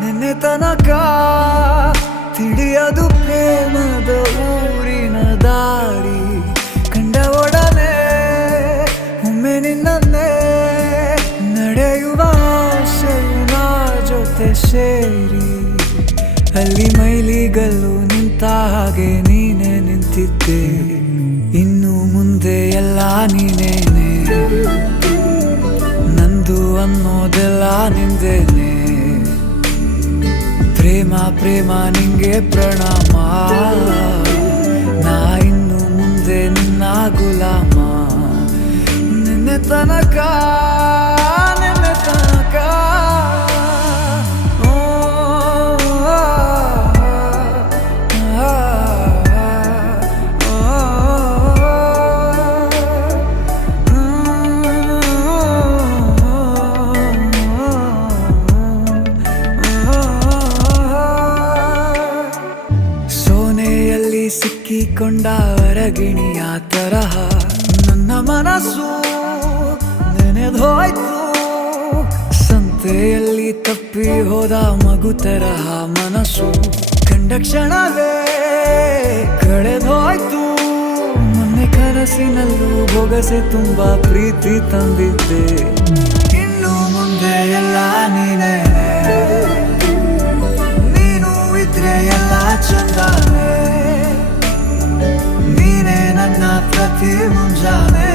ನಿನ್ನೆ ತನಕ ತಿಳಿಯದು ಪ್ರೇಮದ ಊರಿನ ದಾರಿ. ಕಂಡ ಒಡನೆ ಒಮ್ಮೆ ನಿನ್ನೇ ನಡೆಯುವ ಆಸೆಯ ಜೊತೆ ಸೇರಿ, ಅಲ್ಲಿ ಮೈಲಿಗಲ್ಲು ನಿಂತ ಹಾಗೆ ನೀನೆ ನಿಂತಿದ್ದೆ. ಇನ್ನು ಮುಂದೆ ಎಲ್ಲ ನೀನೇನೆ, ನಂದು ಅನ್ನೋದೆಲ್ಲ ನಿಂದೇನೆ. ಪ್ರೇಮ ಪ್ರೇಮ ನಿಂಗೆ ಪ್ರಣಾಮ, ನಾ ಇನ್ನು ಮುಂದೆ ನಿನ್ನ ಗುಲಾಮ. ನಿನ್ನೆ ತನಕ ಸಿಕ್ಕಿಕೊಂಡ ಹೊರಗಿಣಿಯ ತರಹ ನನ್ನ ಮನಸ್ಸು ನೆನೆದೋಯ್ತು. ಸಂತೆಯಲ್ಲಿ ತಪ್ಪಿ ಹೋದ ಮಗು ತರಹ ಮನಸ್ಸು ಕಂಡ ಕ್ಷಣವೇ ಕಳೆದೋಯ್ತು. ಮೊನ್ನೆ ಕನಸಿನಲ್ಲೂ ಬೊಗಸೆ ತುಂಬಾ ಪ್ರೀತಿ ತಂದಿದ್ದೆ. ಇನ್ನು ಮುಂದೆ ಎಲ್ಲ ನೀನೇ, ನೀನು ಇದ್ರೆ ಎಲ್ಲ ಚಂದಾನೆ. ನೀನೇ ನನ್ನ ಪ್ರತಿ ಮುಂಜಾನೆ.